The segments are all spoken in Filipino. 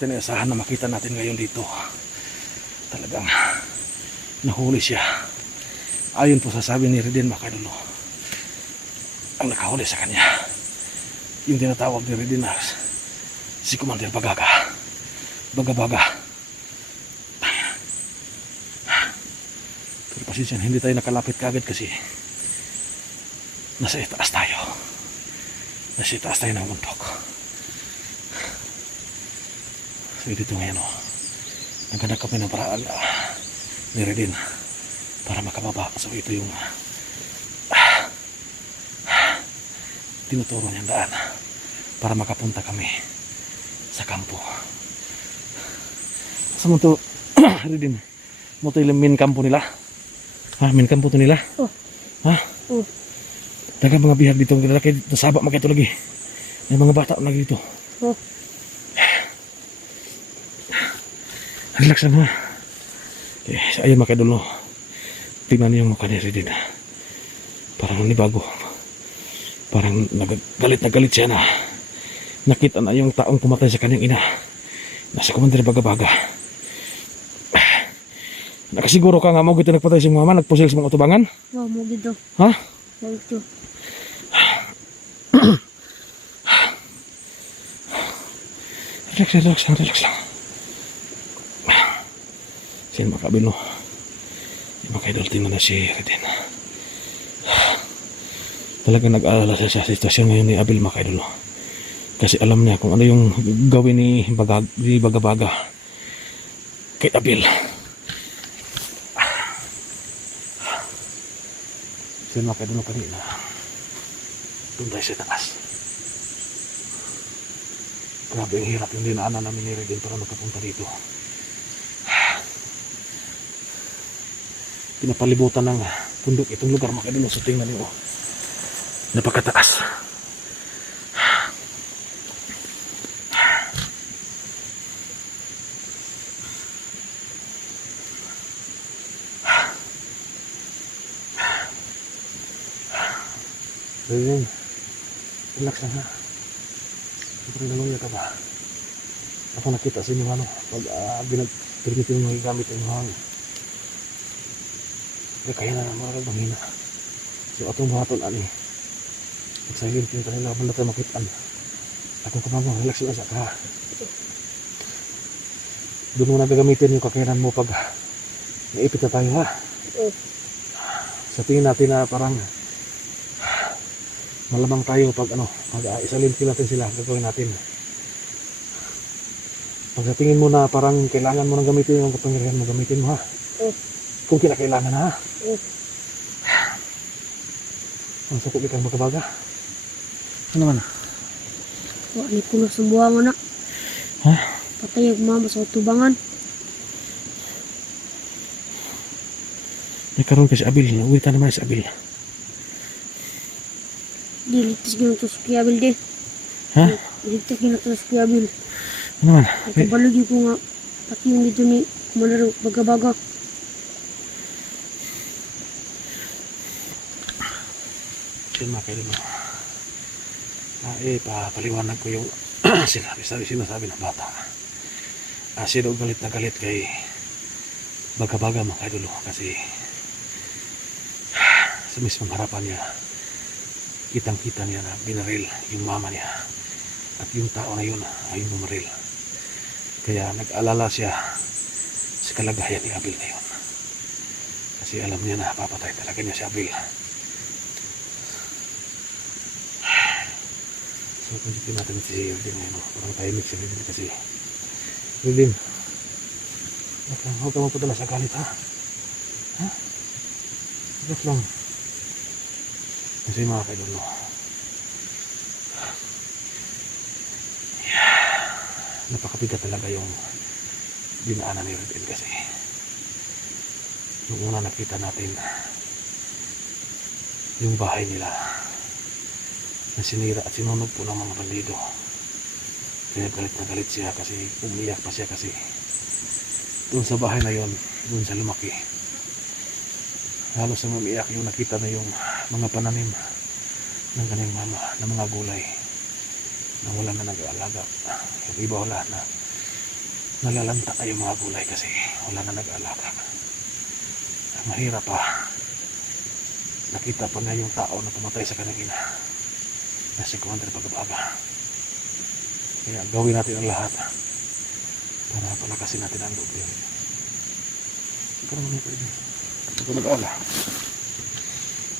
natin inaasahan na makita natin ngayon dito. Talagang nahuli siya. Ayon po sa sabi ni Redin mga kaidolo, ang nakahuli sa kanya yung tinatawag ni Redin na si Commander Bagaga. Baga-baga. Pero pasensya, hindi tayo nakalapit kagad kasi nasa itaas tayo. Nasa itaas tayo ng bundok. So dito ngayon naghanap kami ng paraan ni Redin para makababa. So ito yung tinuturo niyang daan para makapunta kami sa kampo. Saan mo to Redin? Mo to yung main kampo nila? Ha? Main kampo to nila? Oh. Ha? Oh. Dagang mga bihag dito. Nasabak mga ito lagi. May mga bata lagi dito. Oh. Relax lang ha. Okay, ayun mga kaidolo. Tingnan niyo yung mukha ni Redin. Parang nibago. Parang nagalit na galit siya na nakita na yung taong pumatay sa kanyang ina. Nasa Commander Bagabaga. Nakasiguro ka nga mo gito nagpatay si mama, nagpusil sa mga utubangan? Wow, mo gito. Ha? Wow, ito. Relax lang. Sino makabilo? Yung makaidol, tingnan na si Redin. Talagang nag-aalala siya sa sitwasyon ngayon ni Abil makaidol. Kasi alam niya kung ano yung gawin ni Bagabaga kay Abil. Sino makaidol kanina? Doon tayo sa taas. Grabe ang hirap yung dinaanan namin ni Redin para makapunta dito. Pinapalibutan ng bundok itong lugar makaidol. So tingnan niyo, napakataas. Redin, relax lang ha. Siyempre naluya ka ba? Ako nakita sa inyo pag pinag-permitin mo gamit ang hangin. Kaya na mga bangina. So atong buhaton ani. Pag-silent yung kanila banda tayo makitaan. Akong kamangong relax lang sa ka. Doon mo na gagamitin yung kakayanan mo pag naipit na tayo ha. Sa tingin natin na parang malamang tayo pag isalin natin sila, gagawin natin. Pag sa tingin mo na parang kailangan mo nang gamitin yung kapangyarihan mo, gamitin mo ha. Kung kinakailangan ha. Ang suko kitang Bagabaga. Ano naman? Wala ni puno sa buha mo na. Ha? Patay ang mama sa tubangan. Nagkaroon kasi Abil, uwitan naman si Abil. Dilitis ginato sa Kiabil din. Ha? Dilitis ginato sa Kiabil. Ano naman? Nagkabalagi ko nga pati yung dito ni Commander Bagabaga. Yan mga kaidolo. Papaliwanag ko yung sinasabi ng bata. Sino galit na galit kay Bagabaga mga kaidolo kasi sa mismong harapan niya kitang-kita niya na binaril yung mama niya at yung tao na yun ay bumaril. Kaya nag-alala siya sa kalagayan ni Abil ngayon kasi alam niya na papatay talaga niya si Abil. So kunjitin natin si Redin ngayon. Parang tahimik si Redin kasi Redin, huwag ka mapadala sa galit ha. Ha? Relax lang. Kasi mga kaidolo, napakabigat talaga yung dinaanan ni Redin kasi nung una nakita natin yung bahay nila na sinira at sinunog po ng mga bandido. Kaya galit na galit siya kasi umiyak pa siya kasi doon sa bahay na yon, doon sa lumaki, halos ang umiyak yung nakita na yung mga pananim ng kanyang mama na mga gulay na wala na nag-aalaga. Yung iba wala na nalalanta na yung mga gulay kasi wala na nag-aalaga. Mahirap pa. Nakita pa nga yung tao na pumatay sa kanina na si Commander Bagabaga. Kaya gawin natin ang lahat para palakasin natin ang loob yun. Ikaw naman yung pwede. Huwag ka mag-ala.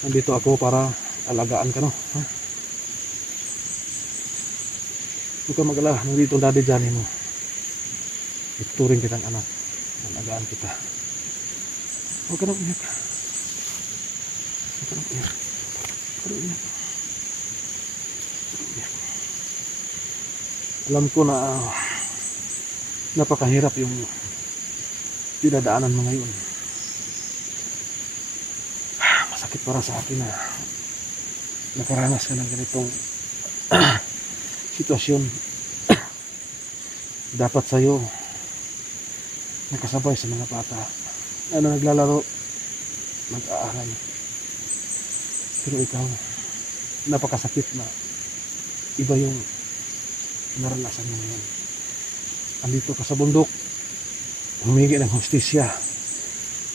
Nandito ako para alagaan ka, no? Ha? Huwag ka mag-ala. Nandito ang daddy Johnny mo. Ituring kitang anak. Alagaan kita. Huwag ka na umiyak. Huwag ka na umiyak. Huwag ka na umiyak. Alam ko na napakahirap yung dinadaanan mo ngayon. Masakit para sa akin na nakaranas ka ng ganitong sitwasyon. Dapat sa'yo nakasabay sa mga bata na naglalaro, nag-aaral. Pero ikaw, napakasakit na iba yung naranasan mo ngayon. Andito ka sa bundok, humingi ng hustisya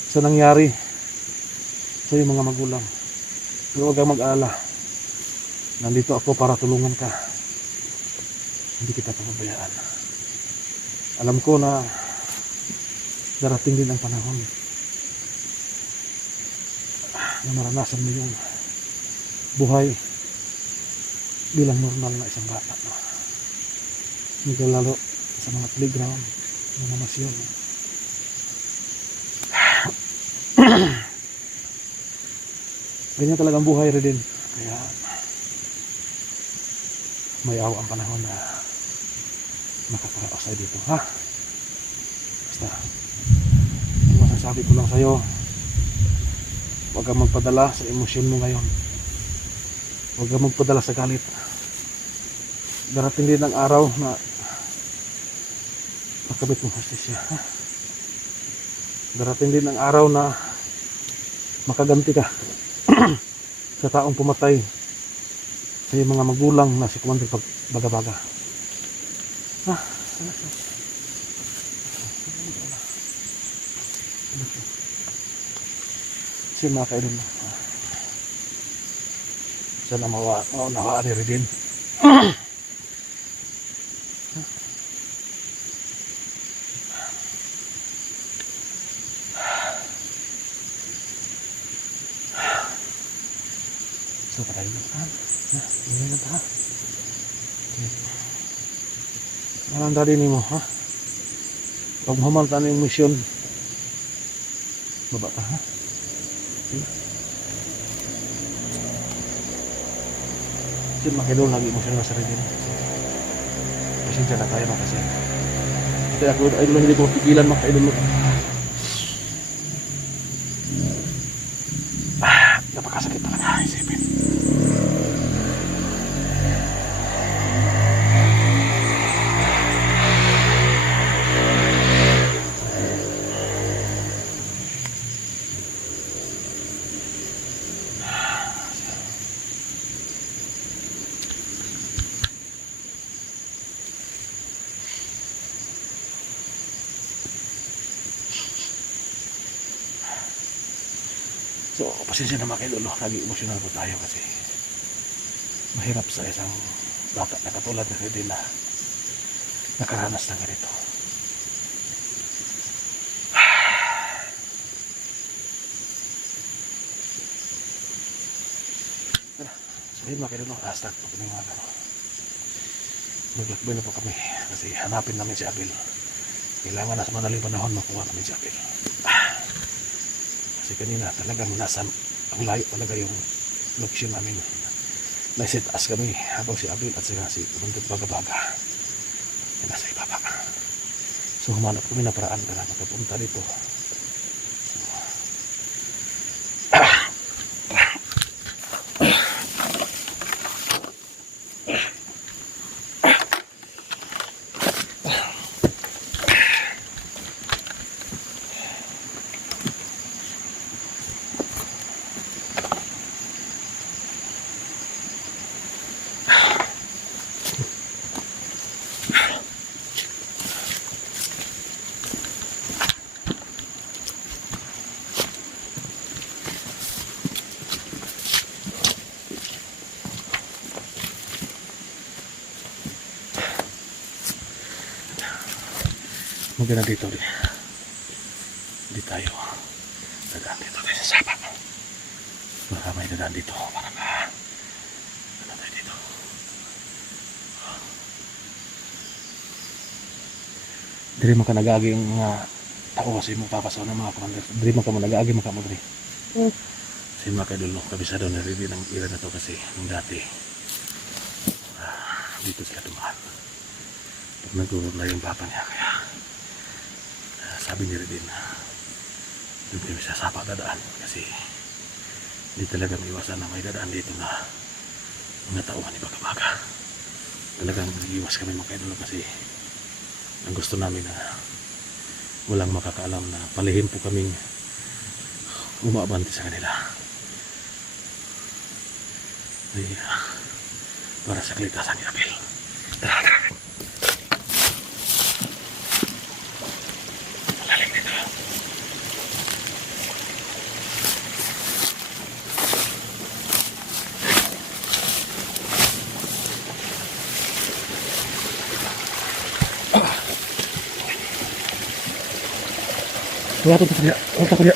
sa nangyari sa iyong mga magulang. Pero huwag kang mag-alala. Nandito ako para tulungan ka. Hindi kita pababayaan. Alam ko na darating din ang panahon na maranasan mo yung buhay bilang normal na isang bata. Naglalaro sa mga playground, mga masyon. Ganyan talagang buhay rin din. Kaya mayaw ang panahon na makakaraos tayo dito, ha? Basta ang masasabi ko lang sa'yo, huwag kang magpadala sa emosyon mo ngayon. Huwag kang magpadala sa galit. Darating din ang araw na makamit mong hustisya, ha? Darating din ang araw na makaganti ka sa taong pumatay sa iyong mga magulang na si Commander Bagabaga. Ha? Kasi mga kaidol mo, sana maunawaan rin din. So, patay mo. Hindi na ta. Malanda din mo, ha? Pag mahamalta na yung misyon, baba ka, ha? Kasi makidol lagi mo siya na sarili. Pasensya na tayo, kasi kaya ako, idol, hindi ko pigilan maka-idol mo. Napakasakit talaga, isipin. So, pasensya na mga kaidol, lagi emosyonal po tayo kasi mahirap sa isang bata na katulad na din na nakaranas ng ganito. So, yun mga kaidol, start po kami mga gano'n. Maglakbay na po kami kasi hanapin namin si Abel. Kailangan na sa madaling panahon makuha namin si Abel. Kasi kanina talagang nasa ang layo talaga yung location namin. Nasa taas kami habang si Abel at si Commander Bagabaga ay nasa ibaba. So humanap kami na paraan para makapunta dito. maganda dito rin. Hindi tayo dadaan dito tayo sa sapa. Baka may dadaan dito para na ano tayo dito. Diri man ka nag-agi ang mga tao kasi mo papasaw ng mga commander. Diri man ka mo nag-agi man ka mo diri. Kasi mga kadulo, kabisado na rin ang ira na to kasi nung dati dito sila dumaan. Pag nagturo na yung papa niya kaya sabi niya rin na doon kami sa sapa dadaan kasi hindi talaga may iwasan na may dadaan dito na mga tauhan ni Bagabaga. Talagang nag-iwas kami mga kadulo kasi ang gusto namin na walang makakaalam na palihim po kaming umabante sa kanila. Ay, para sa kalikasan ni Abel. Tara, tara. Malalim dito. Wala ko dia. Wala ko dia.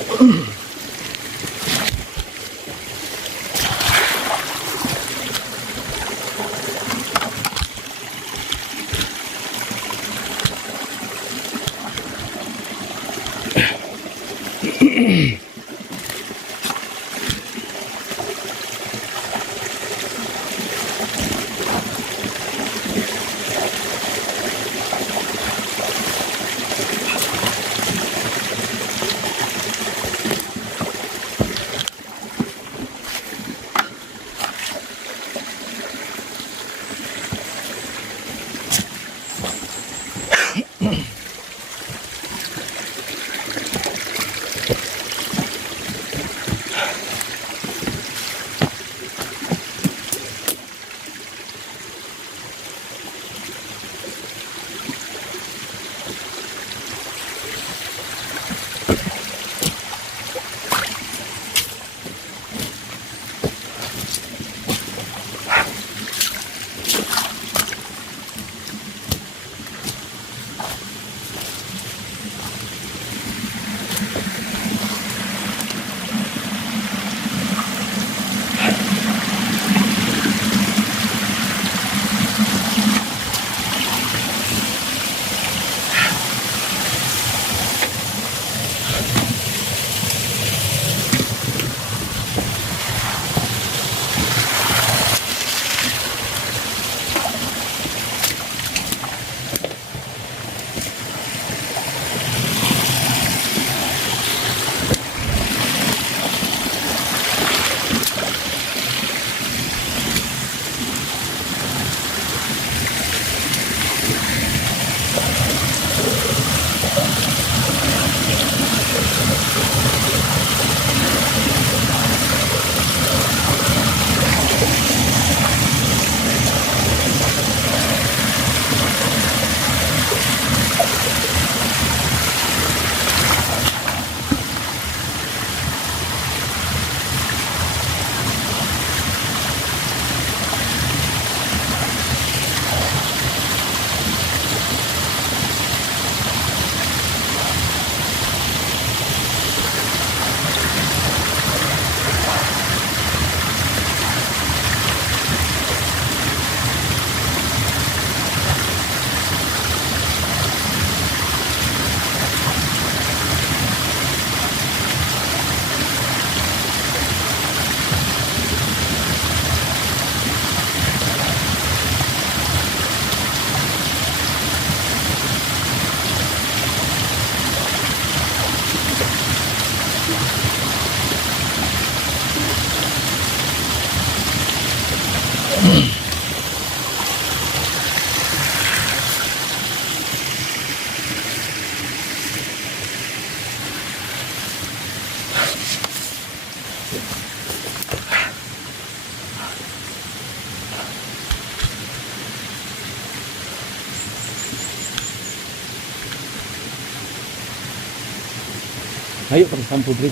Ayo pang sampo Dre.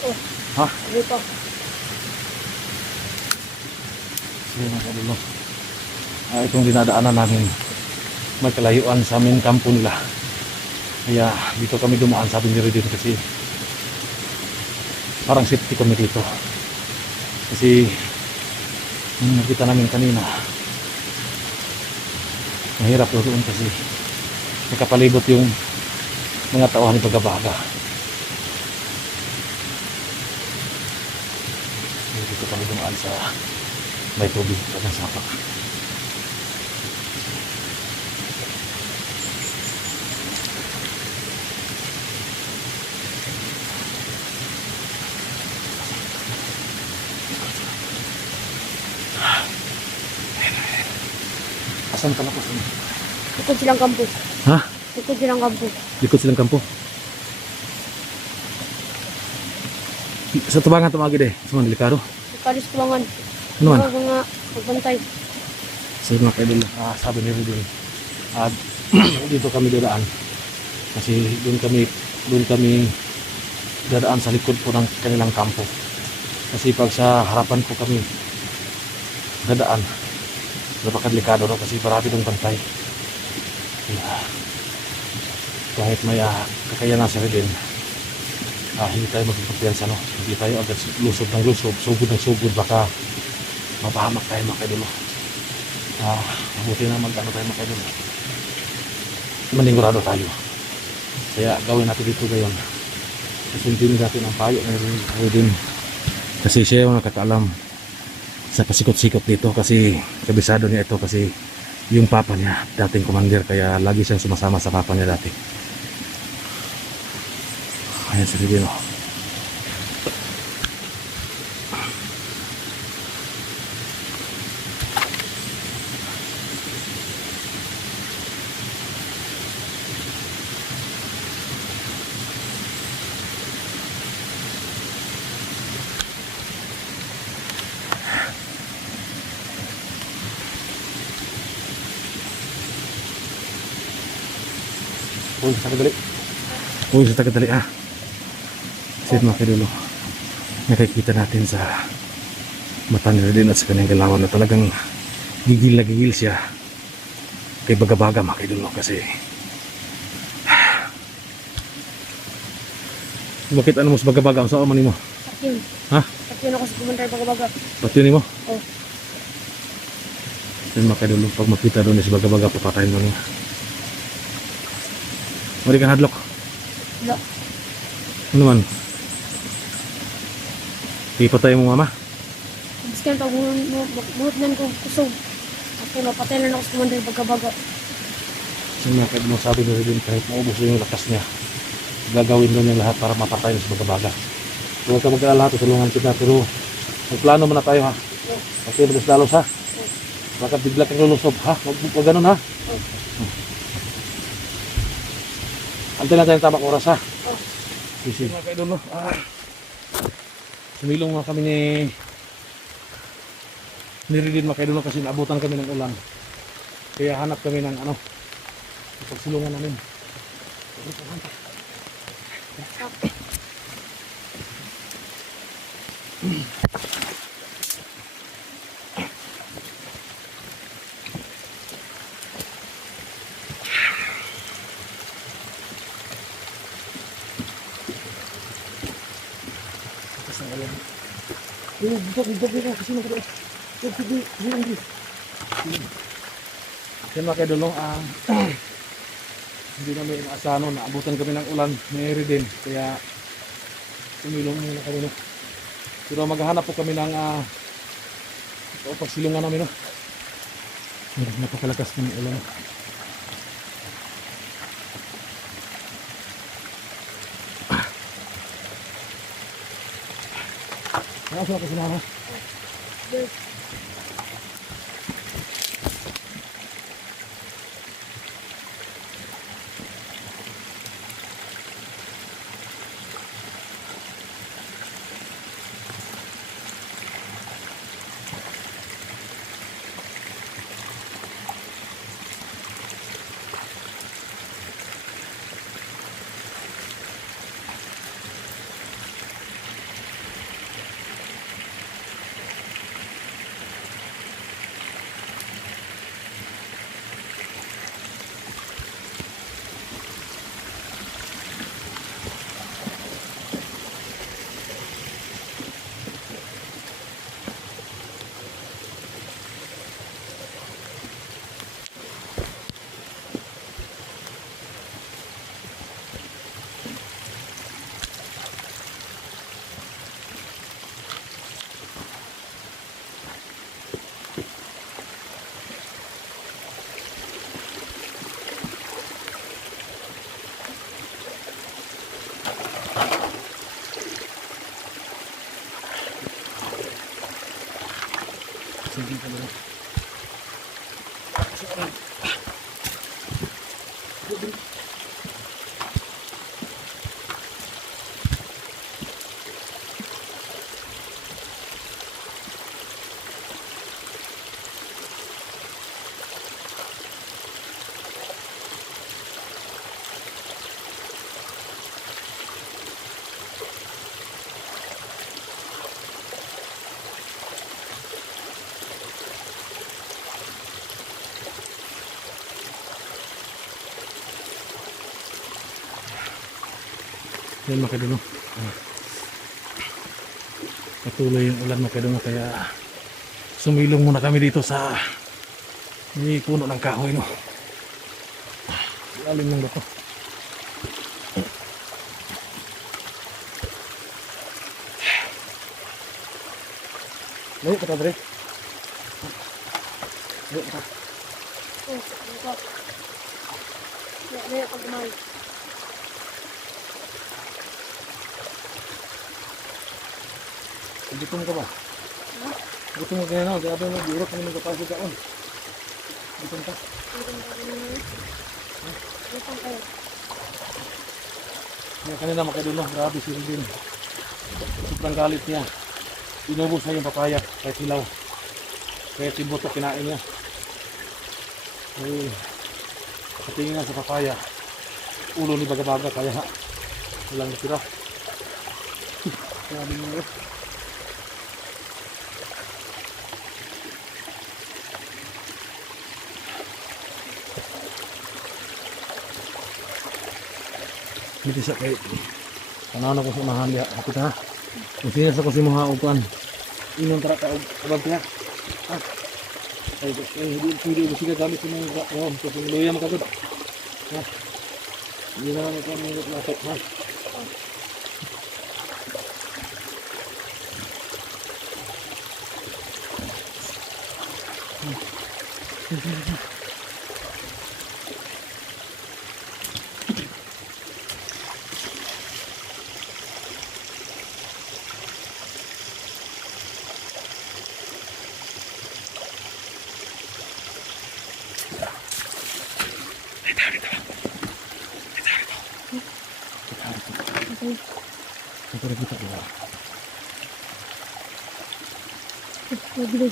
Oh, Ha? dito. Sige mga kadulo. Itong dinadaanan namin may kalayuan sa aming kampo nila. Kaya dito kami dumaan, sabi ni Redin, kasi parang safety kami dito. Kasi nung nakita namin kanina, mahirap doon kasi nakapalibot yung mga tauhan ni Bagabaga. Dito kami dumaan sa may tubig sa sapa. Asan ka na po? Likod silang kampo. Ha? Likod silang kampo. Likod silang kampo. Sa tubangan tumagi deh, semua delikado. Kalis kulangan. Ano man? Mga pagbantay. Sa mga kaidol, sabi ni Redin, dito kami dadaan. Kasi doon kami dadaan sa likod po ng kanilang kampo. Kasi pag sa harapan ko kami dadaan, napakadelikado no, kasi marami ng bantay. Kaya, kahit may kakayanan sa Redin, hindi tayo magpagpiyansa, no? Hindi tayo agad lusob ng lusob, sugod ng sugod, baka mapahamak tayo mga kaidol. Mabuti na mag-ano tayo mga kaidol. Maningurado tayo. Kaya gawin natin dito ngayon. Susundin natin ang payo ng Redin. Kasi siya yung nakakaalam sa pasikot-sikot dito, kasi kabisado niya ito, kasi yung papa niya dating commander, kaya lagi siyang sumasama sa papa niya dati. Ayan si Redin, oh. Uy, sa kadali. Uy, sa kadali Kasi mga kaidol, nakikita natin sa mata ni Redin at sa kanyang galawan na talagang gigil na gigil siya kay Bagabaga mga kaidol, kasi bakit ano mo sa Bagabaga? Ang saan man mo? Sakyon. Ha? Sakyon ako sa Commander Bagabaga. Ba't yun mo? Oh. Yan mga kaidol, pag makita doon si Bagabaga, papatayin mo niya. Mali kang hadlock. Wala. Ano man? Ipatay mo mama? Biskan pag buhot nan ko kusog. Ako napatay na ako sa Commander Bagabaga. Yung mga kaidol, sabi ni Redin, kahit maubos yung lakas niya, gagawin doon yung lahat para mapatay na si Bagabaga. Huwag ka mag-alala, tutulungan kita, pero magplano muna tayo, ha? Okay, bilis dalos, ha? Baka bigla kang lulusob, ha? Huwag ganun, ha? Antay natin ang tamang oras, ha? Sige. Mga kaidol, no? Sumilong nga kami ni Redin mga kaidol, kasi naabutan kami ng ulan. Kaya hanap kami ng pagsulungan namin. Yan mga kaidol, hindi namin inaasahan, naabutan kami ng ulan ni Redin, kaya tumilong muna kami, no? Pero maghahanap po kami ng pagsilungan namin, no? Napakalakas ng ulan. Nakasya ako sinama. sige ka na. Yan mga kadulo. Patuloy yung ulan mga kadulo kaya sumilong muna kami dito sa may puno ng kahoy no. Lalim ng bato. Layo ka ta Dre. Layo ka ta. Oh, ano ka? Laya pag umay. Gutom ka ba? Ha? Gutom ka kaya na. Kaya ba yung burot kami nagkapasok kaon? Gutom ka? Ano ka ganun? Ano pang kayo? Kaya kanina mga kadulo. Grabe si Rubin. Sobrang galit niya. Inubos na yung papaya kahit hilaw. Kaya si Buto kinain niya. Eh, katingin nga sa papaya. Ulo ni Baga-Baga kaya walang natira. Grabe niya. Hindi sa kay kanana ko sa mahal ya ako ta. Kasi sa ko si mga upan. Inong tara ka abang tiya. Ah. Ay hindi mo siya gamit ng kasi loya makagod. Ha. Hindi na naman kami natin ha. Okay. Kita kita dulu. Lagi.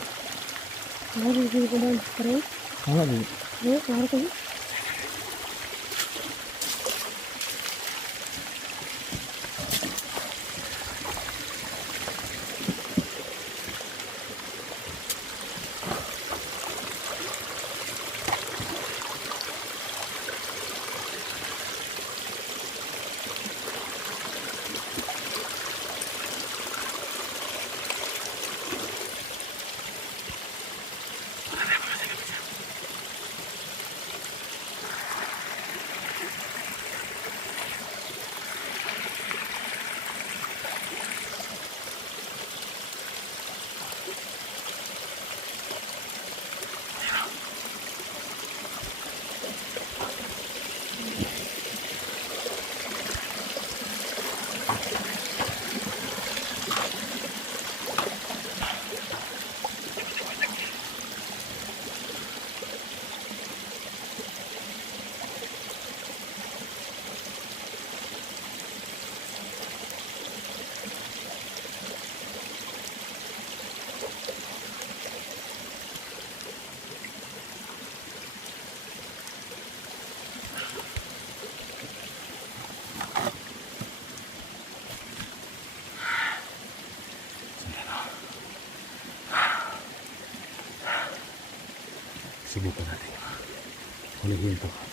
Lagi di dalam terus. Mana ni? Ya, keluar kan? Subukan natin. Hulihin to.